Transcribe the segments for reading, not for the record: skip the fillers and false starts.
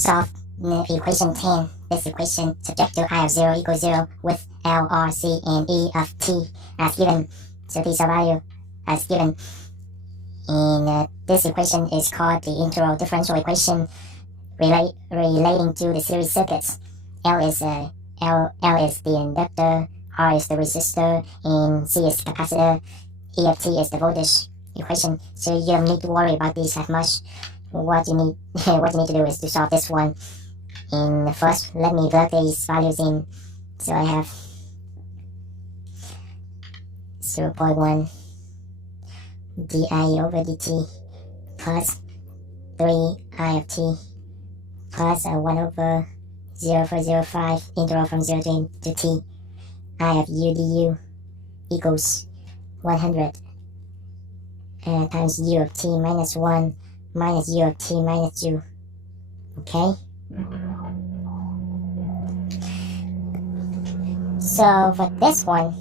Solve equation 10. This equation subject to I of 0 equals 0 with L, R, C, and E of t as given. So these are values as given. And this equation is called the integral differential equation relating to the series circuits. L is the inductor, R is the resistor, and C is the capacitor. E of t is the voltage equation. So you don't need to worry about these that much. What you need to do is to solve this one. And first, let me plug these values in. So I have 0.1 di over dt plus 3 I of t plus 1 over 0.05 integral from 0 to t I of u du equals 100 times u of t minus 1 minus u of t minus u. Okay? So for this one,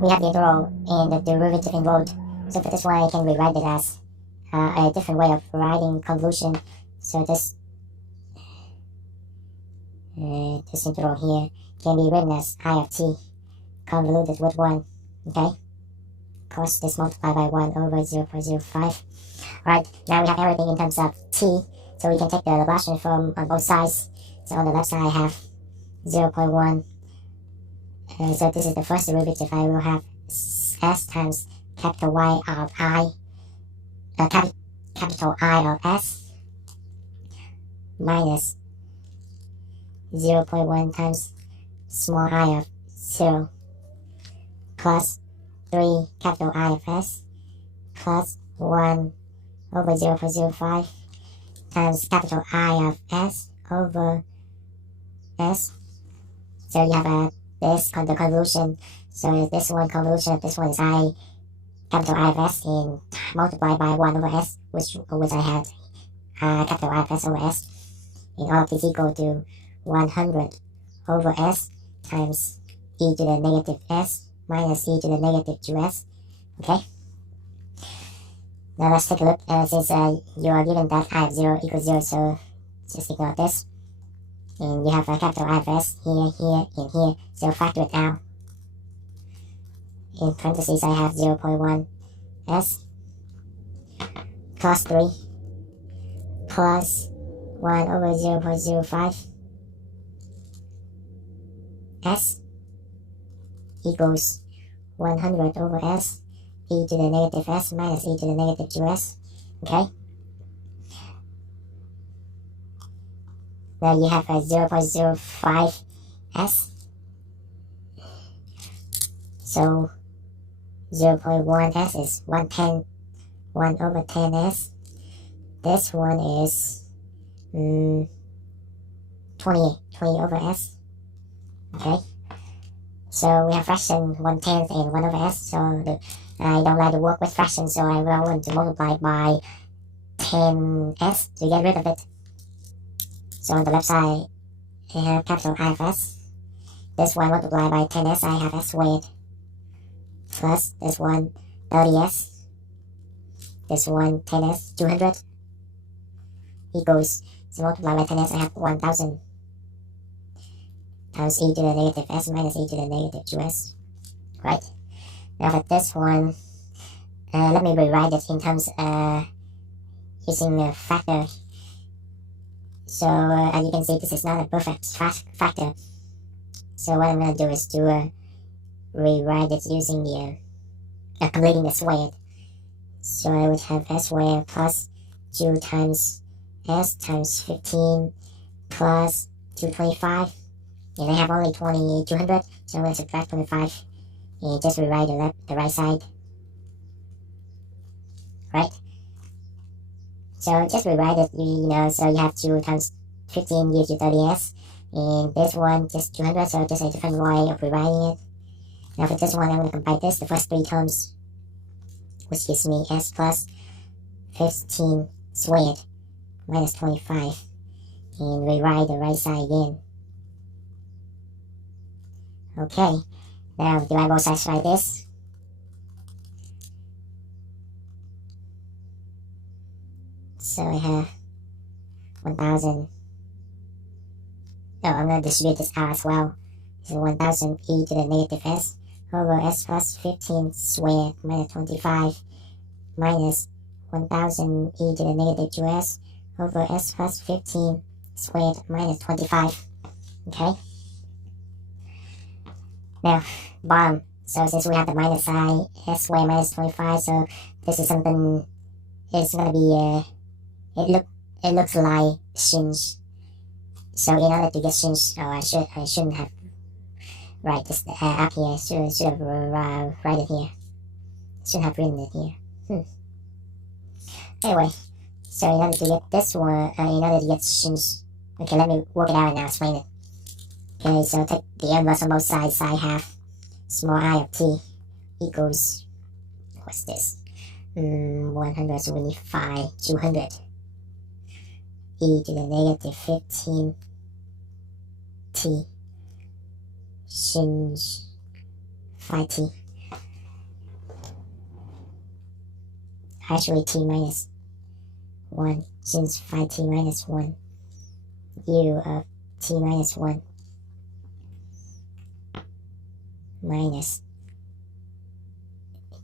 we have the integral and the derivative involved. So for this one, I can rewrite it as a different way of writing convolution. So this integral here can be written as I of t convoluted with 1. Okay? Of course, this multiplied by 1 over 0.05. Right, now we have everything in terms of t. So we can take the Laplace transform on both sides. So on the left side I have 0.1. So this is the first derivative. I will have s times capital Y of I, capital I of s minus 0.1 times small I of 0 plus 3 capital I of s plus 1 over 0.05 times capital I of s over s. So you have this the convolution. So this one convolution, this one is I capital I of s and multiplied by 1 over s, which I had capital I of s over s, and all of this equal to 100 over s times e to the negative s minus e to the negative 2s. Okay. Now let's take a look. Since you are given that I of 0 equals 0, so just ignore this. And you have a capital I of s here, here, and here. So factor it out. In parentheses, I have 0.1 s plus 3 plus 1 over 0.05 s equals 100 over s e to the negative s minus e to the negative 2s. Okay. Now you have a 0.05 s. So 0.1 s is 1 over 10 s. This one is 20 over s. Okay. So we have fraction 1/10 and 1 over s. So I don't like to work with fractions, so I will want to multiply by 10s to get rid of it. So on the left side, I have capital I of s. This one multiplied by 10s, I have s squared. Plus this one 30s. This one 10s, 200. Equals, so multiplied by 10s, I have 1000. Times e to the negative s minus e to the negative 2s. Right. Now for this one, let me rewrite it in terms using a factor. So as you can see, this is not a perfect factor. So what I'm going to do is to rewrite it using the completing the squared. So I would have s squared plus 2 times s times 15 plus 225. And I have only 200, so I'm going to subtract 25 and just rewrite the right side. Right? So just rewrite it, so you have 2 times 15 gives you 30s. And this one just 200, so just a different way of rewriting it. Now for this one, I'm going to combine this, the first 3 terms, which gives me s plus 15 squared minus 25. And rewrite the right side again. Okay, now divide both sides like this. So I have 1000 I'm going to distribute this out as well. So 1000 e to the negative s over s plus 15 squared minus 25 minus 1000 e to the negative 2s over s plus 15 squared minus 25. Okay? Now, bottom. So since we have the minus sign, s squared minus 25, so this is something, it's going to be, it looks like since. So in order to get since, I shouldn't have write this up here. Should have write it here. Should have written it here. Anyway, so in order to get this one, in order to get since, okay, let me work it out and I'll explain it. Okay, so take the inverse on both sides. Side half small I of t equals, what's this? 125, 200 e to the negative 15 t since phi t. Actually t minus 1 since phi t minus 1 u of t minus 1 minus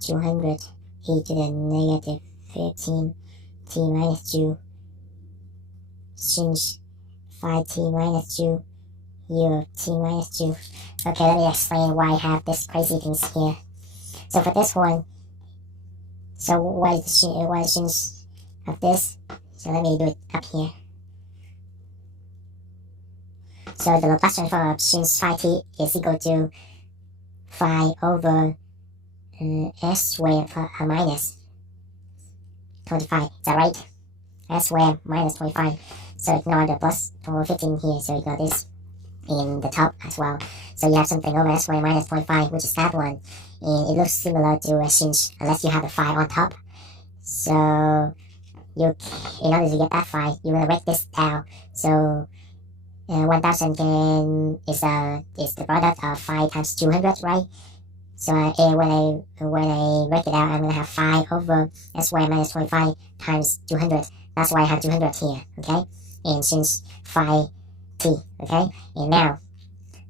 200 e to the negative 15 t minus 2 since phi t minus 2 u of t minus 2. Okay, let me explain why I have this crazy things here. So for this one, so what is the since of this? So let me do it up here. So the Laplace transform of since phi t is equal to phi over s squared minus 25. Is that right? S squared minus 25. So ignore the plus 15 here. So ignore this in the top as well. So you have something over s squared minus 25, which is that one. And it looks similar to a since, unless you have a phi on top. So in order to get that phi, you're going to break this down. So 1000 is the product of phi times 200, right? So when I break it out, I'm going to have phi over s squared minus 25 times 200. That's why I have 200 here, okay? And since phi t, okay? And now,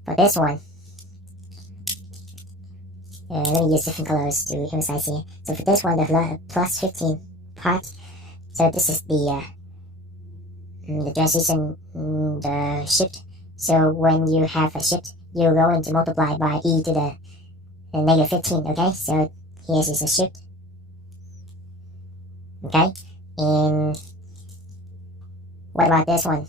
for this one, let me use different colors to emphasize here. So for this one, the plus 15 part, so this is the transition, the shift. So when you have a shift, you're going to multiply by e to the negative 15, okay? So here is a shift, okay? And what about this one?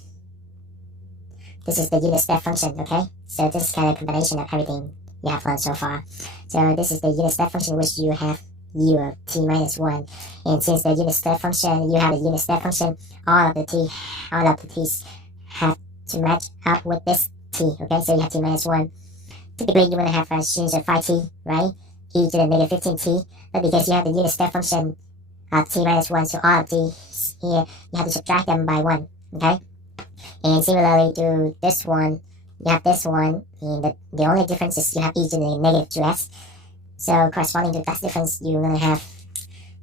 This is the unit step function, okay? So this is kind of a combination of everything you have learned so far. So this is the unit step function, which you have u of t minus 1. And since the unit step function, you have a unit step function, all of the t's have to match up with this t, okay? So you have t minus 1. Typically, you're going to have a change of phi t, right? E to the negative 15t. But because you have the unit step function of t minus 1, so all of these here, you have to subtract them by 1, okay? And similarly to this one, you have this one, and the only difference is you have e to the negative 2s. So corresponding to that difference, you're going to have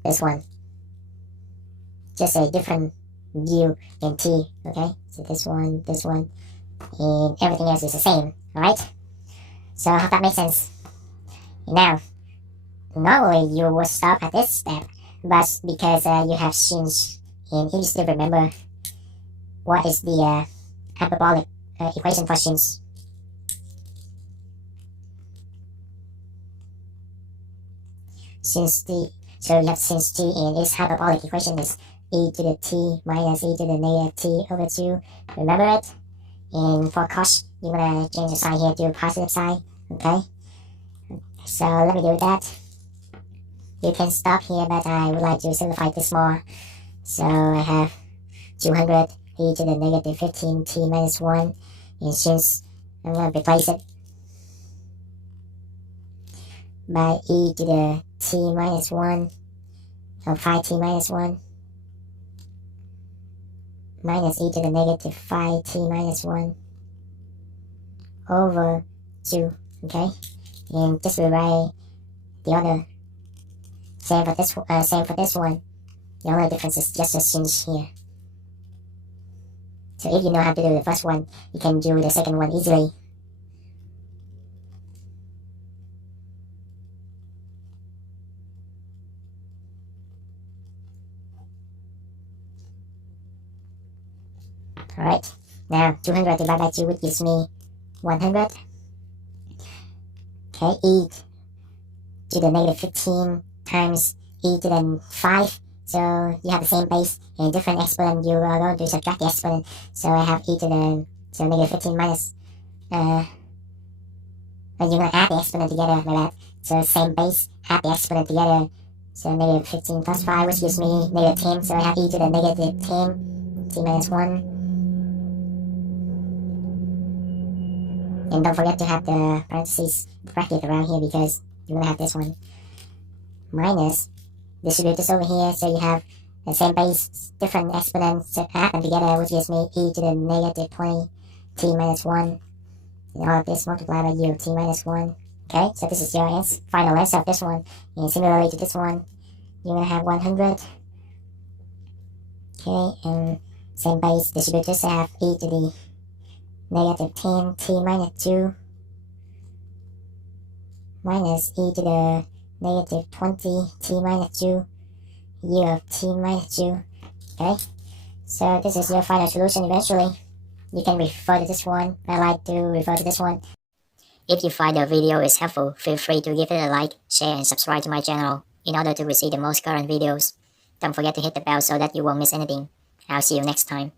this one. Just a different u in t, okay? So this one, and everything else is the same, alright? So I hope that makes sense. Now, normally you would stop at this step, but because you have changed, and you still remember what is the hyperbolic equation for since. So you have since t, and its hyperbolic equation is e to the t minus e to the negative t over 2. Remember it? And for cos, you're going to change the sign here to a positive sign, okay? So let me do that. You can stop here, but I would like to simplify this more. So I have 200 e to the negative 15 t minus 1. And since I'm going to replace it by e to the t minus 1 of phi t minus 1 minus e to the negative phi t minus 1 over 2, okay? And this will write the other. Same for this one. The only difference is just a change here. So if you know how to do the first one, you can do the second one easily. Alright, now 200 divided by 2, which gives me 100. Okay, e to the negative 15 times e to the 5. So you have the same base and different exponent. You are going to subtract the exponent. So I have e to the negative 15 minus, and you're going to add the exponent together like that. So same base, add the exponent together. So negative 15 plus 5, which gives me negative 10. So I have e to the negative 10, t minus 1. And don't forget to have the parentheses bracket around here, because you're going to have this one. Minus, distribute this over here, so you have the same base, different exponents, so add them together, which gives me e to the negative 20, t minus 1. And all of this multiplied by u, t minus 1. Okay, so this is your final answer of this one. And similarly to this one, you're going to have 100. Okay, and same base, distribute this, I have e to the negative 10, t minus 2, minus e to the negative 20, t minus 2, u of t minus 2. Okay, so this is your final solution eventually. You can refer to this one. I like to refer to this one. If you find the video is helpful, feel free to give it a like, share, and subscribe to my channel in order to receive the most current videos. Don't forget to hit the bell so that you won't miss anything. I'll see you next time.